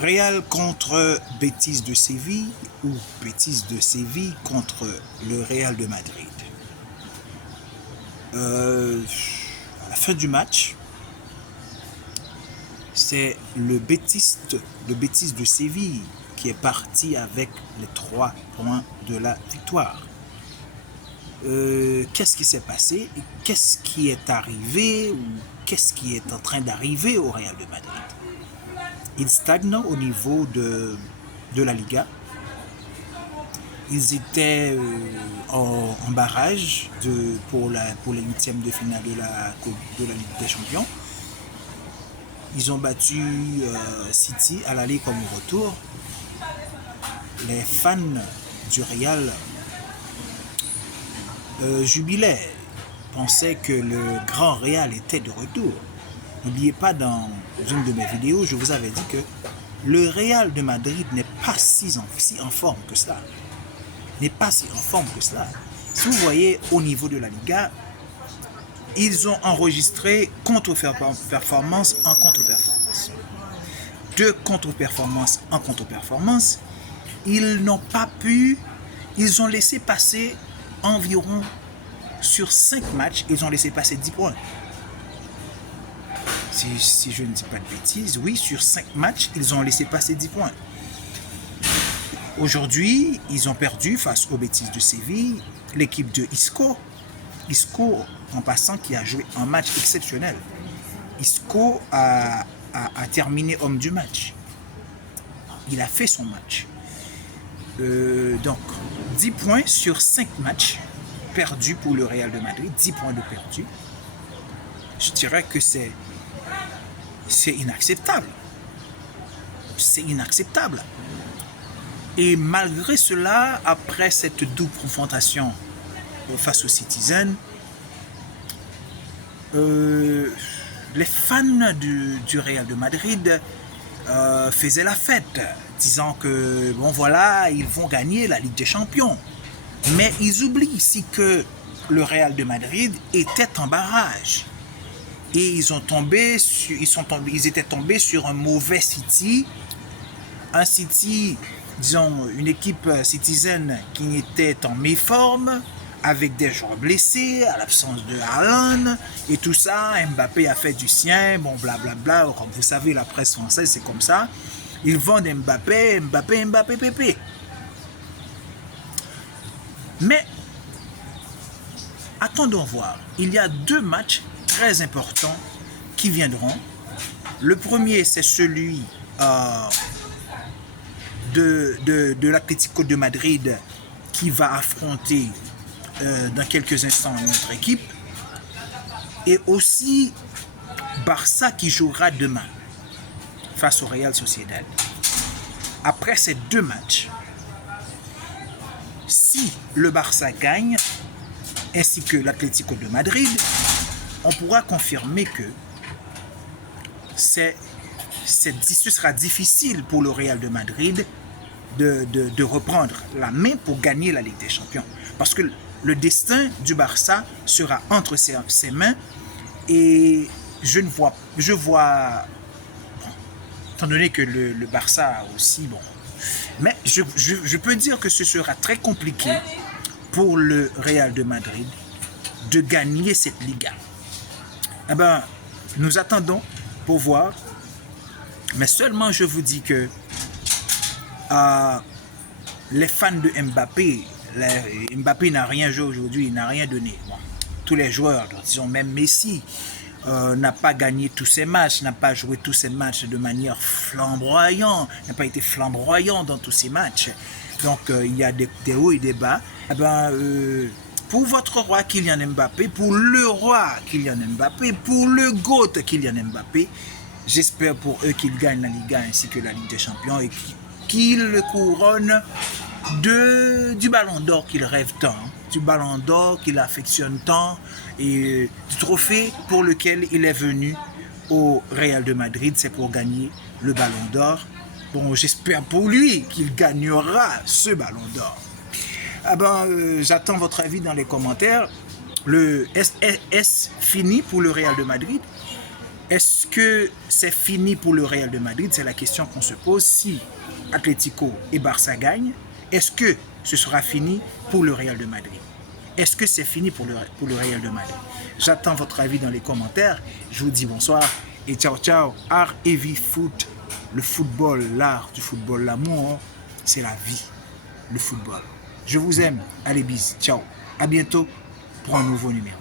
Real contre Betis de Séville ou Betis de Séville contre le Real de Madrid. À la fin du match, c'est le Betis de Séville qui est parti avec les 3 points de la victoire. Qu'est-ce qui s'est passé? Qu'est-ce qui est arrivé? Ou qu'est-ce qui est en train d'arriver au Real de Madrid? Ils stagnent au niveau de la Liga. Ils étaient en barrage pour les huitièmes de finale de la Ligue des Champions. Ils ont battu City à l'aller comme au retour. Les fans du Real jubilaient, pensaient que le grand Real était de retour. N'oubliez pas, dans une de mes vidéos, je vous avais dit que le Real de Madrid n'est pas si en forme que cela. N'est pas si en forme que cela. Si vous voyez au niveau de la Liga, ils ont enregistré contre-performance en contre-performance. De contre-performance en contre-performance, ils n'ont pas pu, ils ont laissé passer environ, sur 5 matchs, ils ont laissé passer 10 points. Si je ne dis pas de bêtises, oui, sur 5 matchs, ils ont laissé passer 10 points. Aujourd'hui, ils ont perdu face aux Betis de Séville, l'équipe de Isco. Isco, en passant, qui a joué un match exceptionnel. Isco a terminé homme du match. Il a fait son match. Donc, 10 points sur 5 matchs perdus pour le Real de Madrid, 10 points de perdus. Je dirais que c'est inacceptable. C'est inacceptable. Et malgré cela, après cette double confrontation face aux Citizens, les fans du Real de Madrid faisaient la fête, disant que bon voilà, ils vont gagner la Ligue des Champions. Mais ils oublient ici que le Real de Madrid était en barrage. Et ils étaient tombés sur un mauvais City. Un City, disons, une équipe Citizen qui était en méforme, avec des joueurs blessés, à l'absence de Haaland, et tout ça. Mbappé a fait du sien, bon blablabla. Comme vous savez, la presse française, c'est comme ça. Ils vendent Mbappé, Pépé. Mais, attendons voir. Il y a 2 matchs très importants qui viendront. Le premier, c'est celui de l'Atlético de Madrid qui va affronter dans quelques instants notre équipe. Et aussi Barça qui jouera demain face au Real Sociedad. Après ces 2 matchs, si le Barça gagne, ainsi que l'Atlético de Madrid, on pourra confirmer que ce sera difficile pour le Real de Madrid de reprendre la main pour gagner la Ligue des Champions. Parce que le destin du Barça sera entre ses mains et je vois, bon, étant donné que le Barça aussi, bon, mais je peux dire que ce sera très compliqué pour le Real de Madrid de gagner cette Liga. Eh ben, nous attendons pour voir, mais seulement je vous dis que les fans de Mbappé, Mbappé n'a rien joué aujourd'hui, il n'a rien donné. Bon, tous les joueurs, disons même Messi, n'a pas gagné tous ses matchs, n'a pas joué tous ses matchs de manière flamboyante, n'a pas été flamboyant dans tous ses matchs. Donc il y a des hauts et des bas. Eh ben, pour votre roi Kylian Mbappé, pour le roi Kylian Mbappé, pour le GOAT Kylian Mbappé, j'espère pour eux qu'ils gagnent la Liga ainsi que la Ligue des Champions et qu'ils le couronnent du ballon d'or qu'il rêve tant, du ballon d'or qu'il affectionne tant et du trophée pour lequel il est venu au Real de Madrid, c'est pour gagner le ballon d'or. Bon, j'espère pour lui qu'il gagnera ce ballon d'or. Ah ben, j'attends votre avis dans les commentaires. Le est fini pour le Real de Madrid? Est-ce que c'est fini pour le Real de Madrid? C'est la question qu'on se pose. Si Atlético et Barça gagnent, est-ce que ce sera fini pour le Real de Madrid? Est-ce que c'est fini pour le Real de Madrid? J'attends votre avis dans les commentaires. Je vous dis bonsoir et ciao ciao. Art et vie foot. Le football, l'art du football, l'amour, c'est la vie. Le football. Je vous aime. Allez bis. Ciao. À bientôt pour un nouveau numéro.